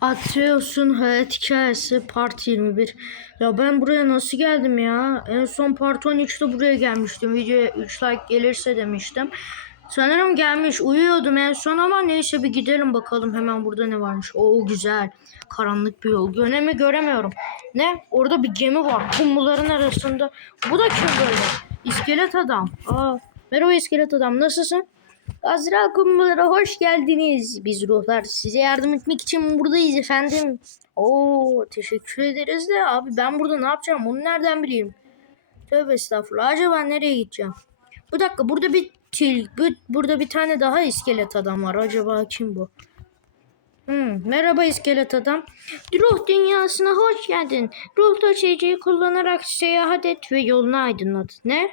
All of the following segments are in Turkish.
Atreus'un hayat hikayesi part 21. Ya ben buraya nasıl geldim ya? En son part 13'te buraya gelmiştim. Videoya 3 like gelirse demiştim. Sanırım gelmiş. Uyuyordum en son ama neyse bir gidelim bakalım hemen burada ne varmış. Oo güzel. Karanlık bir yol. Önemi göremiyorum. Ne? Orada bir gemi var. Kumluların arasında. Bu da kim böyle? İskelet adam. Aa, merhaba iskelet adam. Nasılsın? Azra kumrulara hoş geldiniz. Biz ruhlar size yardım etmek için buradayız efendim. Oo teşekkür ederiz de abi ben burada ne yapacağım onu nereden bileyim? Tövbe estağfurullah. Acaba nereye gideceğim? Bir dakika burada bir til, bu- burada bir tane daha iskelet adam var. Acaba kim bu? Hmm, merhaba iskelet adam. Ruh dünyasına hoş geldin. Ruh taşıyıcıyı kullanarak seyahat et ve yolunu aydınlat. Ne?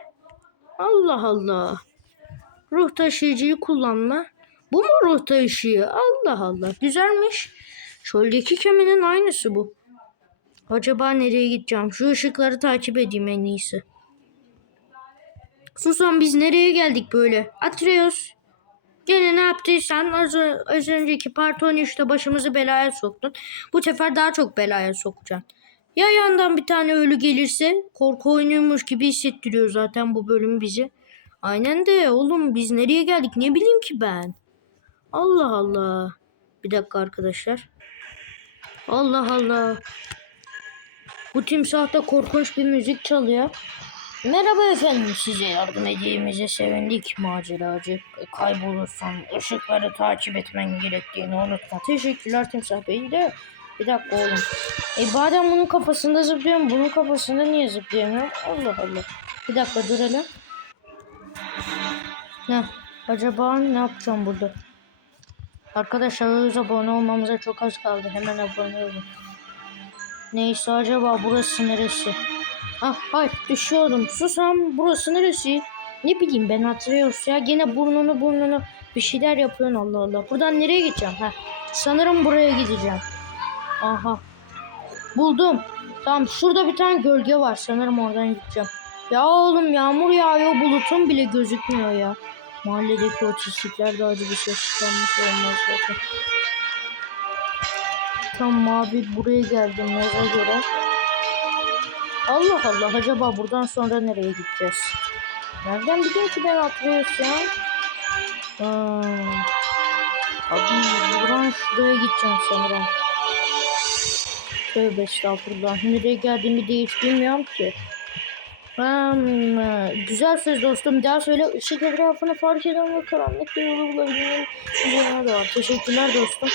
Allah Allah. Ruh taşıyıcıyı kullanma. Bu mu ruh taşıyıcı? Allah Allah. Güzelmiş. Çöldeki keminin aynısı bu. Acaba nereye gideceğim? Şu ışıkları takip edeyim en iyisi. Susan biz nereye geldik böyle? Atreus. Gene ne yaptıysan az, az önceki part 13'te başımızı belaya soktun. Bu sefer daha çok belaya sokacaksın. Ya yandan bir tane ölü gelirse korku oynuyormuş gibi hissettiriyor zaten bu bölüm bizi. Aynen de oğlum biz nereye geldik ne bileyim ki ben. Allah Allah. Bir dakika arkadaşlar. Allah Allah. Bu timsahta korkunç bir müzik çalıyor. Merhaba efendim size yardım edeceğimize sevindik maceracı. Kaybolursan ışıkları takip etmen gerektiğini unutma. Teşekkürler timsah bey de. Bir dakika oğlum. E madem bunun kafasında zıplıyorum bunun kafasında niye zıplayamıyorum? Allah Allah. Bir dakika dur hele. Ne? Acaba ne yapacağım burada? Arkadaşlar öz abone olmamıza çok az kaldı. Hemen abone olun. Neyse acaba burası neresi? Ah hayır düşüyorum. Susam burası neresi? Ne bileyim ben hatırlıyoruz ya. Gene burnunu burnunu bir şeyler yapıyorsun Allah Allah. Buradan nereye gideceğim? Ha. Sanırım buraya gideceğim. Aha. Buldum. Tamam şurada bir tane gölge var. Sanırım oradan gideceğim. Ya oğlum yağmur yağıyor bulutun bile gözükmüyor ya. Mahalledeki o çiçekler de acı bir ses çıkarmış olmaz zaten. Tamam abi buraya geldim yaza göre. Allah Allah acaba buradan sonra nereye gideceğiz? Nereden bileyim ki ben? Ha. Abi buradan şuraya gideceğim sanırım. Tövbe estağfurullah. Nereye geldiğimi de ki. Hmm, güzel söz dostum. Daha söyle ışık etrafını fark eden ve karanlık bir yolu bulabilmenin üzerine de var. Teşekkürler dostum.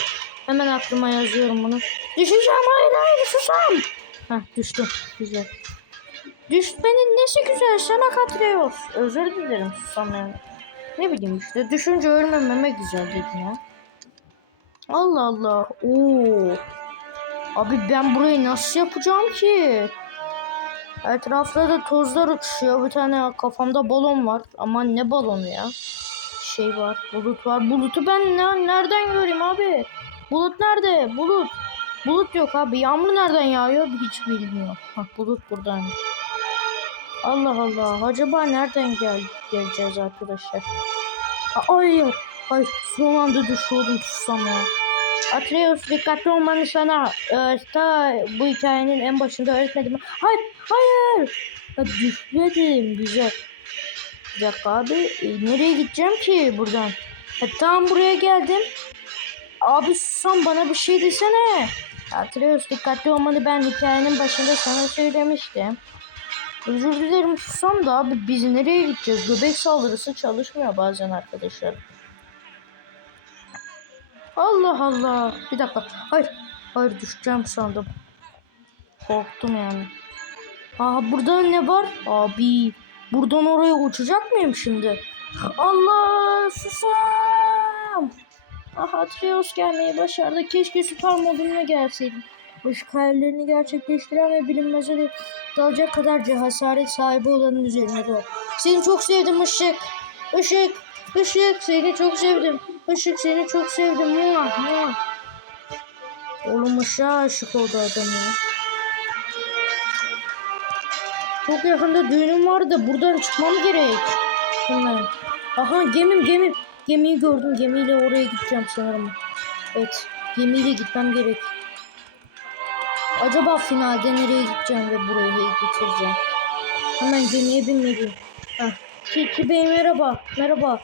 Hemen aklıma yazıyorum bunu. Düşeceğim hayır hayır susam. Heh düştüm. Güzel. Düşmenin nesi güzel sana katılıyor. Özür dilerim susam yani. Ne bileyim işte düşünce ölmememe güzel dedim ya. Allah Allah. Oo. Abi ben burayı nasıl yapacağım ki? Etrafta da tozlar uçuşuyor. Bir tane kafamda balon var. Ama ne balonu ya? Şey var. Bulut var. Bulutu ben ne, nereden göreyim abi? Bulut nerede? Bulut. Bulut yok abi. Yağmur nereden yağıyor? Hiç bilmiyorum. Hah, bulut buradaymış. Allah Allah. Acaba nereden gel geleceğiz arkadaşlar? Hayır. Hayır. Son anda düşüyordum tutsam ya. Atreus dikkatli olmanı sana e, ta bu hikayenin en başında öğretmedim. Hayır, hayır. Ya, düşmedim, güzel. Bir dakika abi, e, nereye gideceğim ki buradan? E, tam buraya geldim. Abi susam bana bir şey desene. Atreus dikkatli olmanı ben hikayenin başında sana söylemiştim. Özür dilerim susam da abi biz nereye gideceğiz? Göbek saldırısı çalışmıyor bazen arkadaşlar. Allah Allah. Bir dakika. Hayır. Hayır düşeceğim sandım. Korktum yani. Aa burada ne var? Abi. Buradan oraya uçacak mıyım şimdi? Allah susam. Ah Atreus gelmeyi başardı. Keşke süper moduna gelseydim. Işık hayallerini gerçekleştiren ve bilinmeze de dalacak kadar cesaret sahibi olanın üzerine doğru. Seni çok sevdim Işık. Işık. Işık seni çok sevdim. Işık seni çok sevdim. Mua, mua. Oğlum ışığa aşık oldu adam ya. Çok yakında düğünüm var da buradan çıkmam gerek. Hemen. Aha gemim gemim. Gemiyi gördüm. Gemiyle oraya gideceğim sanırım. Evet. Gemiyle gitmem gerek. Acaba finalde nereye gideceğim ve burayı bitireceğim. Hemen gemiye binmeliyim. Heh. Tilki Bey merhaba. Merhaba.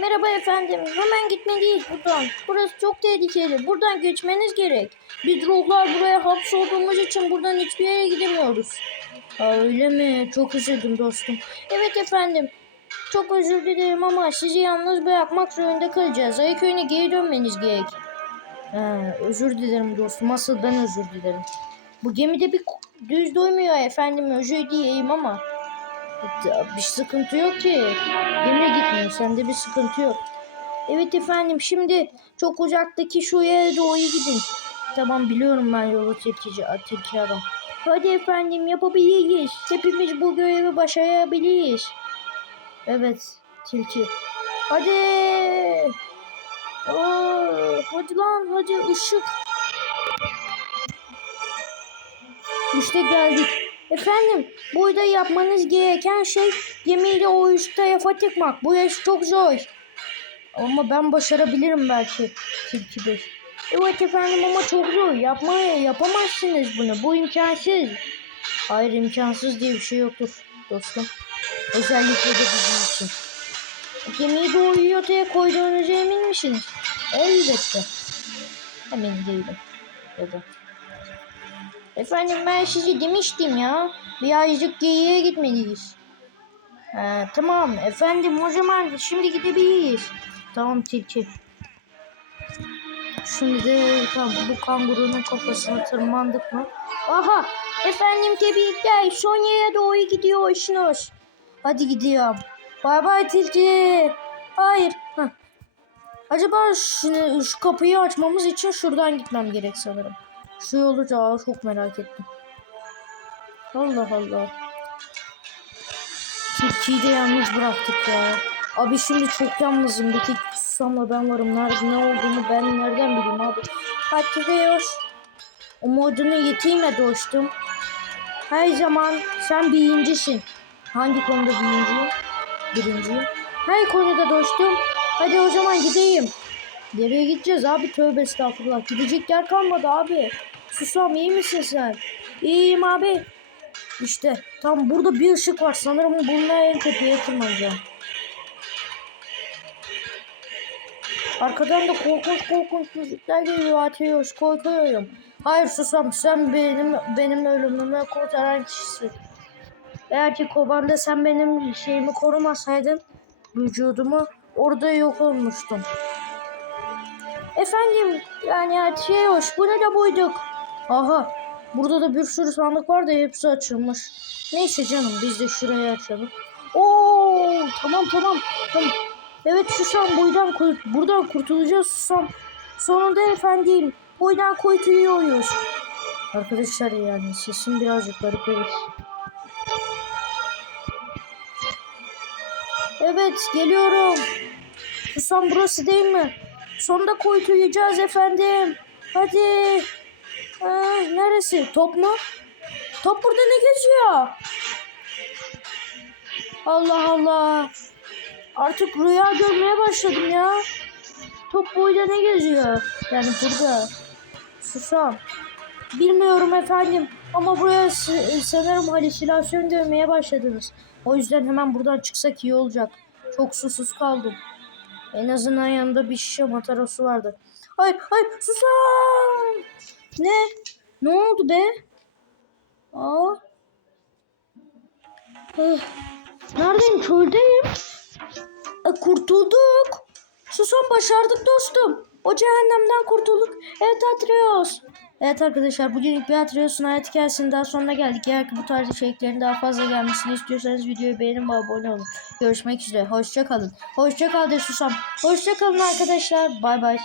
Merhaba efendim. Hemen gitmeliyiz buradan. Burası çok tehlikeli. Buradan geçmeniz gerek. Biz ruhlar buraya hapsolduğumuz için buradan hiçbir yere gidemiyoruz. Ha, öyle mi? Çok üzüldüm dostum. Evet efendim. Çok özür dilerim ama sizi yalnız bırakmak zorunda kalacağız. Ayaköy'üne geri dönmeniz gerek. Ha, özür dilerim dostum. Asıl ben özür dilerim. Bu gemide bir düz doymuyor efendim. Özür diyeyim ama. Bir sıkıntı yok ki. Gemiye gitmiyor. Sende bir sıkıntı yok. Evet efendim şimdi çok uzaktaki şu yere doğru gidin. Tamam biliyorum ben yolu tilkici, tilki adam. Hadi efendim yapabiliriz. Hepimiz bu görevi başarabiliriz. Evet tilki. Hadi. Oo, hadi lan hadi ışık. İşte geldik. Efendim burada yapmanız gereken şey gemiyle o üst tarafa tıkmak. Bu iş çok zor. Ama ben başarabilirim belki Tilki Bey. Evet efendim ama çok zor. Yapmaya yapamazsınız bunu. Bu imkansız. Hayır imkansız diye bir şey yoktur dostum. Özellikle de bizim için. Gemiyi doğru yotaya koyduğunuza emin misiniz? Elbette. Emin değilim. Ya. Efendim ben size demiştim ya. Birazcık geriye gitmeliyiz. Ha, tamam efendim o zaman şimdi gidebiliriz. Tamam tilki. Şimdi de tamam, bu kangurunun kafasına tırmandık mı? Aha efendim tebrikler son yere doğru gidiyorsunuz. Hadi gidiyorum. Bay bay tilki. Hayır. Heh. Acaba şu, şu kapıyı açmamız için şuradan gitmem gerek sanırım. Şu yolu da çok merak ettim. Allah Allah. Tilkiyi de yalnız bıraktık ya. Abi şimdi çok yalnızım. Bir tek Susam'la ben varım. Nerede ne olduğunu ben nereden bileyim abi. Hatırlıyor. Umudunu yitirme dostum. Her zaman sen birincisin. Hangi konuda birinciyim? Birinciyim. Her konuda dostum. Hadi o zaman gideyim. Nereye gideceğiz abi? Tövbe estağfurullah. Gidecek yer kalmadı abi. Susam iyi misin sen? İyiyim abi. İşte tam burada bir ışık var. Sanırım bununla en tepeye tırmanacağım. Arkadan da korkunç korkunç müzikler geliyor. Atıyoruz. Korkuyorum. Hayır susam sen benim benim ölümümü kurtaran kişisin. Eğer ki kovanda sen benim şeyimi korumasaydın vücudumu orada yok olmuştum. Efendim yani şey hoş bunu da buyduk. Aha burada da bir sürü sandık var da hepsi açılmış. Neyse canım biz de şurayı açalım. Oo tamam tamam tamam. Evet Susam buradan, kurt buradan kurtulacağız Susam. Sonunda efendim buradan kurtuluyoruz. Arkadaşlar yani sesim birazcık garip evet. Evet geliyorum. Susam burası değil mi? Sonunda kurtulacağız efendim. Hadi. Aa, neresi? Top mu? Top burada ne geziyor? Allah Allah. Artık rüya görmeye başladım ya. Top boyda ne geziyor? Yani burada. Susam. Bilmiyorum efendim. Ama buraya sanırım halüsinasyon görmeye başladınız. O yüzden hemen buradan çıksak iyi olacak. Çok susuz kaldım. En azından yanında bir şişe matarosu vardı. Hayır hayır susam. Ne? Ne oldu be? Aa. Ah. Neredeyim? Çöldeyim. E, kurtulduk. Susam başardık dostum. O cehennemden kurtulduk. Evet Atreus. Evet arkadaşlar bugün bir Atreus'un hayat hikayesinin daha sonuna geldik. Eğer ki bu tarz içeriklerin daha fazla gelmesini istiyorsanız videoyu beğenin ve abone olun. Görüşmek üzere. Hoşça kalın. Hoşça kal de Susam. Hoşça kalın arkadaşlar. Bay bay.